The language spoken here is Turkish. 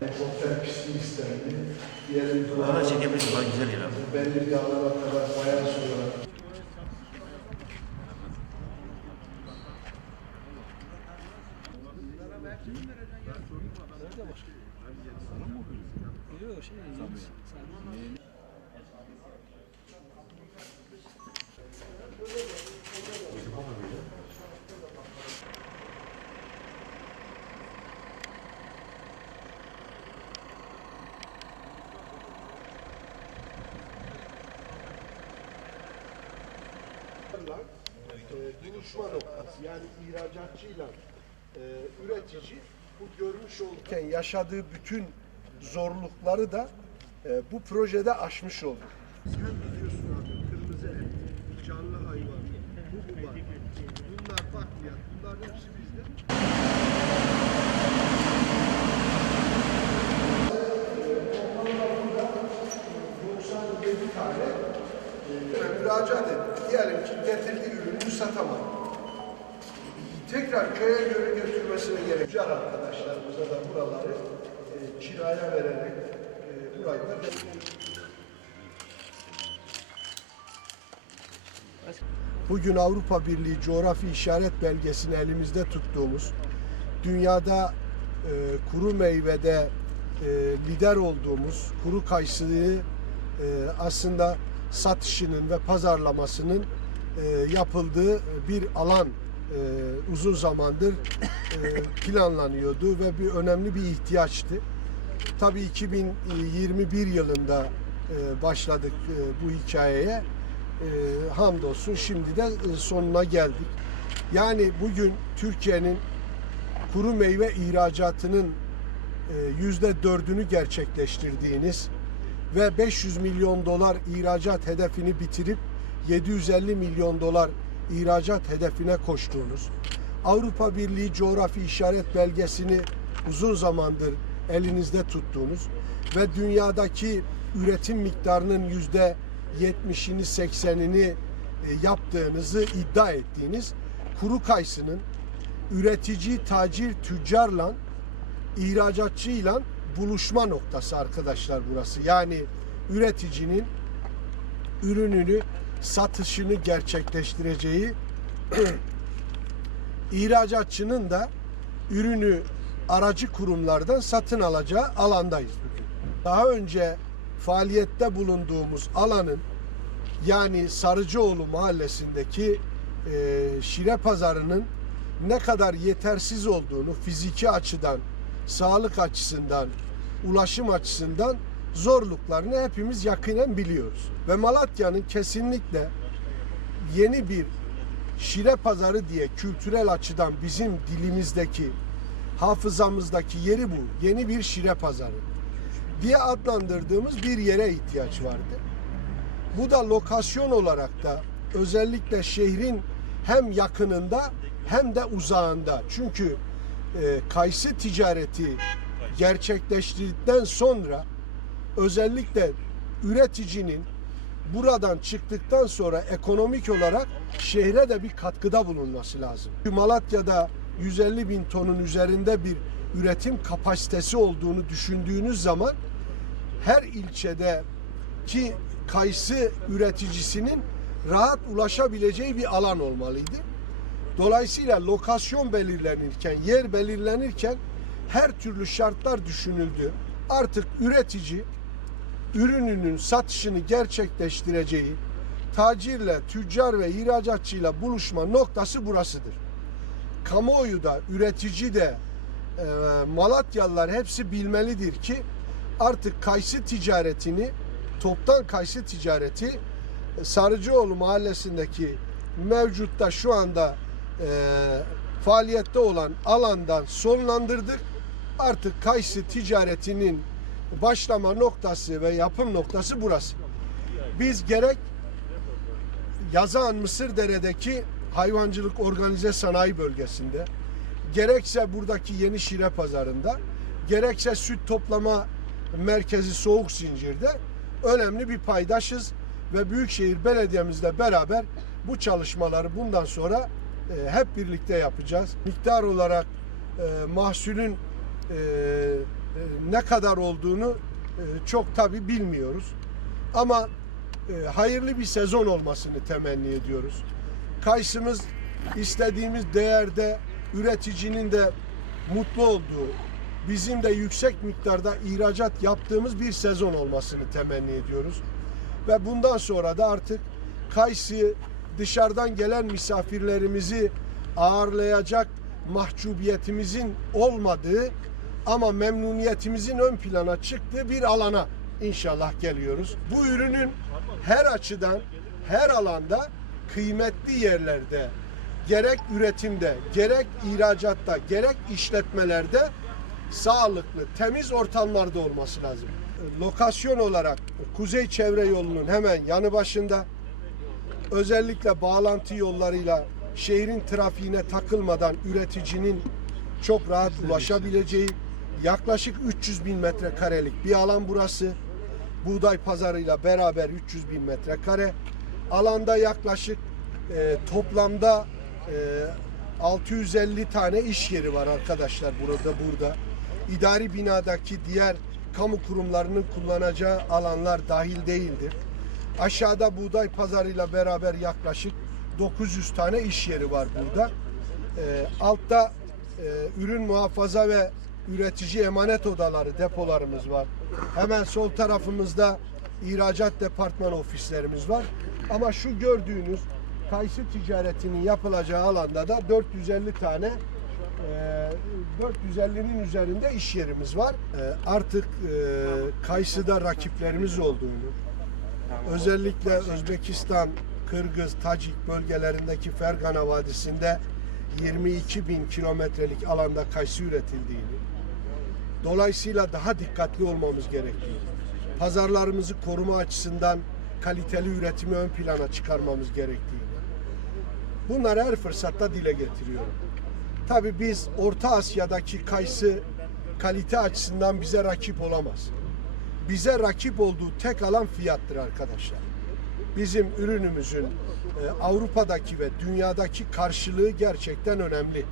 Helikopter pisti istendi. Diyelim Valla çekebiliriz. Valla güzel yer abi. belli bir alana kadar bayan sonra e, buluşma noktası yani ihracatçıyla e, üretici bu görmüş olurken yaşadığı bütün zorlukları da e, bu projede aşmış oldu. Satamadı. Tekrar köye göre götürmesine gerek. Tüccar arkadaşlarımıza da buraları e, kiraya vererek e, burayı da Bugün Avrupa Birliği coğrafi işaret belgesini elimizde tuttuğumuz, dünyada e, kuru meyvede e, lider olduğumuz kuru kayısıyı e, aslında satışının ve pazarlamasının yapıldığı bir alan e, uzun zamandır e, planlanıyordu ve bir önemli bir ihtiyaçtı. Tabii 2021 yılında e, başladık e, bu hikayeye. E, hamdolsun şimdi de e, sonuna geldik. Yani bugün Türkiye'nin kuru meyve ihracatının e, yüzde dördünü gerçekleştirdiğiniz ve 500 milyon dolar ihracat hedefini bitirip 750 milyon dolar ihracat hedefine koştuğunuz, Avrupa Birliği coğrafi işaret belgesini uzun zamandır elinizde tuttuğunuz ve dünyadaki üretim miktarının yüzde 70'ini 80'ini e, yaptığınızı iddia ettiğiniz kuru kayısının üretici, tacir, tüccarla ihracatçıyla buluşma noktası arkadaşlar burası. Yani üreticinin ürününü satışını gerçekleştireceği ihracatçının da ürünü aracı kurumlardan satın alacağı alandayız bugün. Daha önce faaliyette bulunduğumuz alanın yani Sarıcıoğlu mahallesindeki e, Şire Pazarı'nın ne kadar yetersiz olduğunu fiziki açıdan, sağlık açısından, ulaşım açısından zorluklarını hepimiz yakinen biliyoruz. Ve Malatya'nın kesinlikle yeni bir Şire Pazarı diye kültürel açıdan bizim dilimizdeki, hafızamızdaki yeri bu. Yeni bir Şire Pazarı diye adlandırdığımız bir yere ihtiyaç vardı. Bu da lokasyon olarak da özellikle şehrin hem yakınında hem de uzağında. Çünkü e, kayısı ticareti gerçekleştirdikten sonra özellikle üreticinin buradan çıktıktan sonra ekonomik olarak şehre de bir katkıda bulunması lazım. Malatya'da 150 bin tonun üzerinde bir üretim kapasitesi olduğunu düşündüğünüz zaman her ilçede ki kayısı üreticisinin rahat ulaşabileceği bir alan olmalıydı. Dolayısıyla lokasyon belirlenirken, yer belirlenirken her türlü şartlar düşünüldü. Artık üretici ürününün satışını gerçekleştireceği tacirle, tüccar ve ihracatçıyla buluşma noktası burasıdır. Kamuoyu da, üretici de, e, Malatyalılar hepsi bilmelidir ki artık kayısı ticaretini, toptan kayısı ticareti e, Sarıcıoğlu mahallesindeki mevcutta şu anda e, faaliyette olan alandan sonlandırdık. Artık kayısı ticaretinin başlama noktası ve yapım noktası burası. Biz gerek Yazan Mısırdere'deki hayvancılık organize sanayi bölgesinde, gerekse buradaki yeni şire pazarında, gerekse süt toplama merkezi soğuk zincirde önemli bir paydaşız ve Büyükşehir Belediye'mizle beraber bu çalışmaları bundan sonra e, hep birlikte yapacağız. Miktar olarak e, mahsulün e, ne kadar olduğunu e, çok tabi bilmiyoruz. Ama e, hayırlı bir sezon olmasını temenni ediyoruz. Kayısımız istediğimiz değerde üreticinin de mutlu olduğu, bizim de yüksek miktarda ihracat yaptığımız bir sezon olmasını temenni ediyoruz. Ve bundan sonra da artık kayısı dışarıdan gelen misafirlerimizi ağırlayacak mahcubiyetimizin olmadığı ama memnuniyetimizin ön plana çıktığı bir alana inşallah geliyoruz. Bu ürünün her açıdan, her alanda kıymetli yerlerde gerek üretimde, gerek ihracatta, gerek işletmelerde sağlıklı, temiz ortamlarda olması lazım. Lokasyon olarak Kuzey Çevre Yolu'nun hemen yanı başında özellikle bağlantı yollarıyla şehrin trafiğine takılmadan üreticinin çok rahat ulaşabileceği yaklaşık 300 bin metrekarelik bir alan burası. Buğday pazarıyla beraber 300 bin metrekare. Alanda yaklaşık e, toplamda e, 650 tane iş yeri var arkadaşlar burada burada. İdari binadaki diğer kamu kurumlarının kullanacağı alanlar dahil değildir. Aşağıda buğday pazarıyla beraber yaklaşık 900 tane iş yeri var burada. Ee, altta e, ürün muhafaza ve üretici emanet odaları, depolarımız var. Hemen sol tarafımızda ihracat departman ofislerimiz var. Ama şu gördüğünüz kayısı ticaretinin yapılacağı alanda da 450 tane e, 450'nin üzerinde iş yerimiz var. E, artık e, kayısıda rakiplerimiz olduğunu, özellikle Özbekistan, Kırgız, Tacik bölgelerindeki Fergana Vadisi'nde 22 bin kilometrelik alanda kayısı üretildiğini, dolayısıyla daha dikkatli olmamız gerektiğini, pazarlarımızı koruma açısından kaliteli üretimi ön plana çıkarmamız gerektiğini, bunları her fırsatta dile getiriyorum. Tabii biz Orta Asya'daki kayısı kalite açısından bize rakip olamaz. Bize rakip olduğu tek alan fiyattır arkadaşlar. Bizim ürünümüzün e, Avrupa'daki ve dünyadaki karşılığı gerçekten önemli.